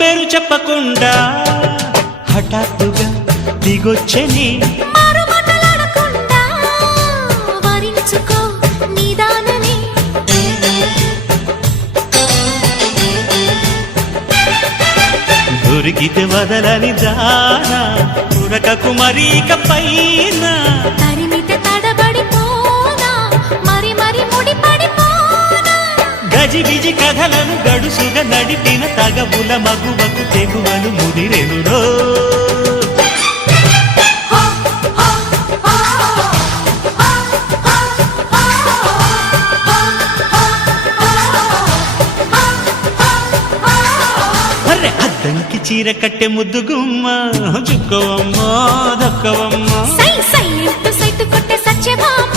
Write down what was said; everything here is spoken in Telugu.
పేరు చెప్పకుండా హఠాత్తుగా దిగొచ్చని దొరికితే వదలని జానా ఉరకకు మరీక పైన తరిమితే తడబడిపోనా మరి మరి ముడిపడిపోనా గజిబిజి కథలను గడుసుగా నడిపిన తగవుల మగువకు తెగువలు ముదిరెనురో అద్దంకి చీర కట్టె ముద్దు గుమ్మ చుక్కవమ్మ దక్కవమ్మ సై సై సైటు కొట్టే సత్యభామ